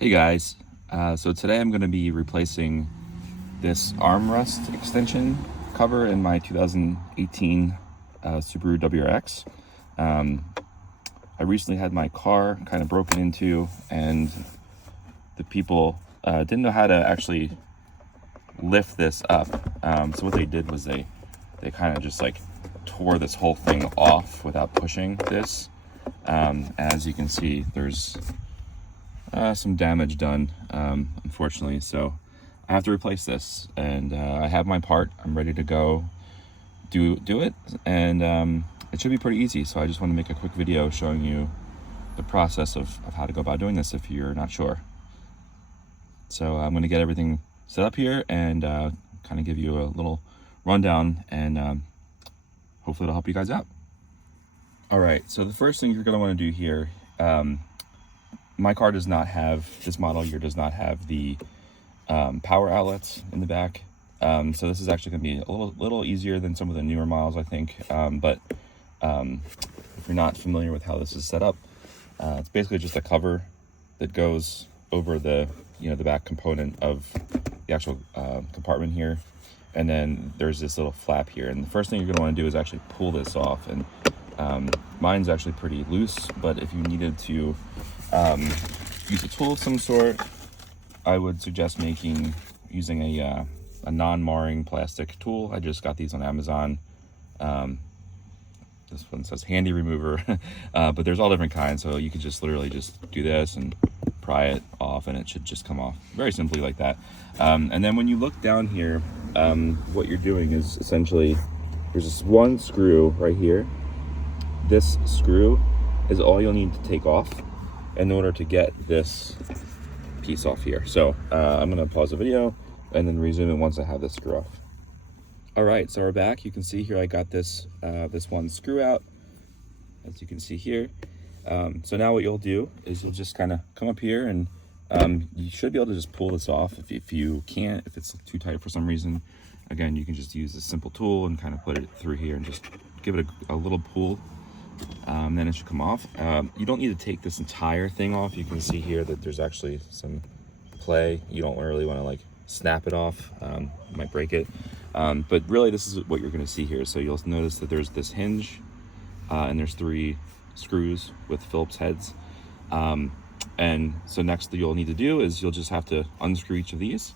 Hey guys, so today I'm going to be replacing this armrest extension cover in my 2018 Subaru WRX. I recently had my car kind of broken into, and the people didn't know how to actually lift this up. So what they did was they kind of just like tore this whole thing off without pushing this. As you can see, there's some damage done, unfortunately, so I have to replace this, and I have my part. I'm ready to go do it, and it should be pretty easy. So I just want to make a quick video showing you the process of how to go about doing this if you're not sure. So I'm going to get everything set up here and kind of give you a little rundown, and hopefully it'll help you guys out. All right, so the first thing you're going to want to do here, my car does not have, this model year does not have the power outlets in the back. So this is actually going to be a little easier than some of the newer models, I think. But if you're not familiar with how this is set up, it's basically just a cover that goes over the back component of the actual compartment here. And then there's this little flap here. And the first thing you're going to want to do is actually pull this off. And mine's actually pretty loose, but if you needed to use a tool of some sort, I would suggest using a non-marring plastic tool. I just got these on Amazon. This one says handy remover, but there's all different kinds, so you could just literally just do this and pry it off and it should just come off very simply like that. And then when you look down here, what you're doing is essentially, there's this one screw right here. This screw is all you'll need to take off in order to get this piece off here. So I'm gonna pause the video and then resume it once I have this screw off. All right, so we're back. You can see here I got this one screw out, as you can see here. So now what you'll do is you'll just kind of come up here, and you should be able to just pull this off. If you can't, if it's too tight for some reason, again, you can just use a simple tool and kind of put it through here and just give it a little pull. Then it should come off. You don't need to take this entire thing off. You can see here that there's actually some play. You don't really want to like snap it off. You might break it. But really this is what you're going to see here. So you'll notice that there's this hinge and there's 3 screws with Phillips heads. And so next you'll need to do is you'll just have to unscrew each of these,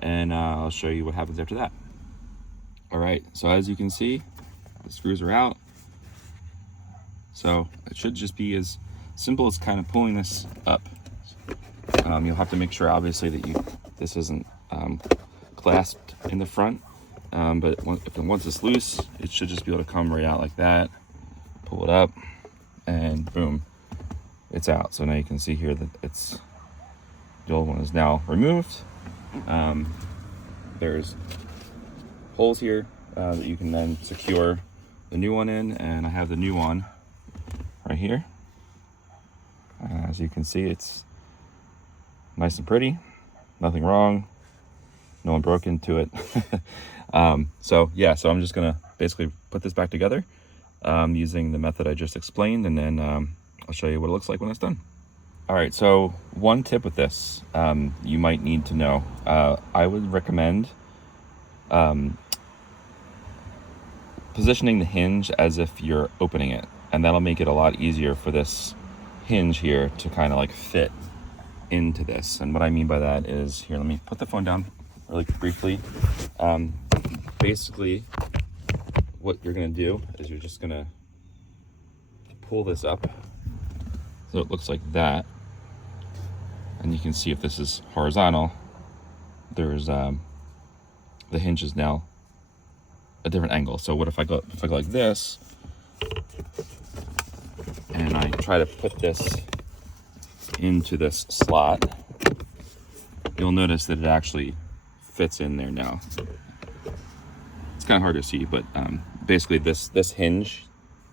and I'll show you what happens after that. All right, so as you can see, the screws are out. So it should just be as simple as kind of pulling this up. You'll have to make sure, obviously, that this isn't clasped in the front. But once it's loose, it should just be able to come right out like that. Pull it up, and boom, it's out. So now you can see here that the old one is now removed. There's holes here that you can then secure the new one in, and I have the new one right here. As you can see, it's nice and pretty, nothing wrong, no one broke into it. So I'm just gonna basically put this back together using the method I just explained, and then I'll show you what it looks like when it's done. All right, so one tip with this you might need to know. I would recommend positioning the hinge as if you're opening it, and that'll make it a lot easier for this hinge here to kind of like fit into this. And what I mean by that is, here, let me put the phone down really briefly. Basically what you're gonna do is you're just gonna pull this up so it looks like that, and you can see if this is horizontal, there's the hinge is now a different angle. So what if I go like this, and I try to put this into this slot, you'll notice that it actually fits in there now. It's kind of hard to see, but basically this hinge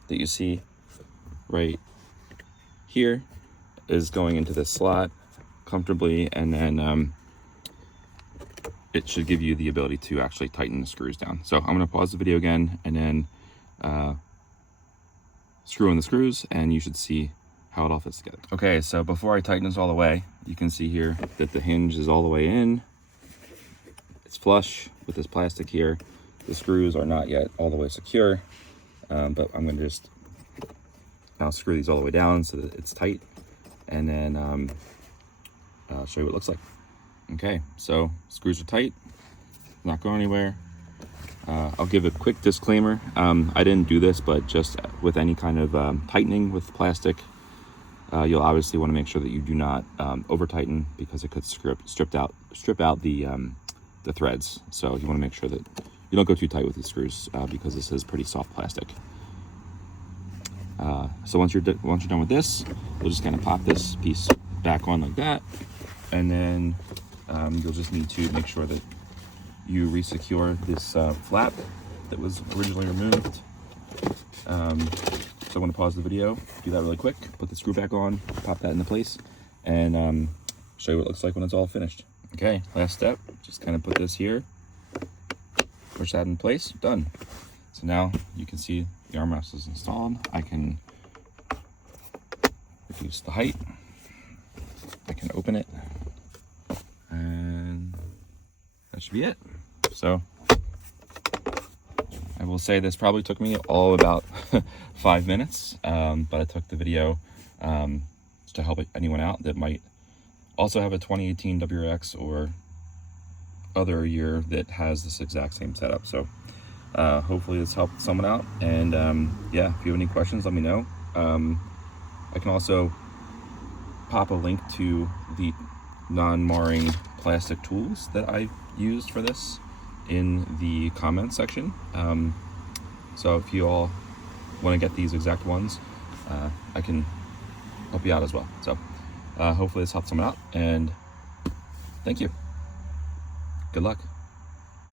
that you see right here is going into this slot comfortably, and then it should give you the ability to actually tighten the screws down. So I'm going to pause the video again and then screw in the screws, and you should see how it all fits together. Okay, so before I tighten this all the way, you can see here that the hinge is all the way in. It's flush with this plastic here. The screws are not yet all the way secure, but I'm gonna just now screw these all the way down so that it's tight, and then I'll show you what it looks like. Okay, so screws are tight, not going anywhere. I'll give a quick disclaimer. I didn't do this, but just with any kind of tightening with plastic, you'll obviously want to make sure that you do not over tighten, because it could strip out the threads. So you want to make sure that you don't go too tight with these screws, because this is pretty soft plastic. So once you're done with this, you'll just kind of pop this piece back on like that, and then you'll just need to make sure that you resecure this flap that was originally removed. So I'm going to pause the video, do that really quick, put the screw back on, pop that into place, and show you what it looks like when it's all finished. Okay, last step, just kind of put this here, push that in place, done. So now you can see the armrest is installed. I can reduce the height, I can open it, and that should be it. So I will say this probably took me all about 5 minutes, but I took the video to help anyone out that might also have a 2018 WRX or other year that has this exact same setup. So hopefully this helped someone out, and yeah, if you have any questions, let me know. I can also pop a link to the non-marring plastic tools that I used for this in the comment section. So if you all want to get these exact ones, I can help you out as well. So hopefully this helps someone out, and thank you. Good luck.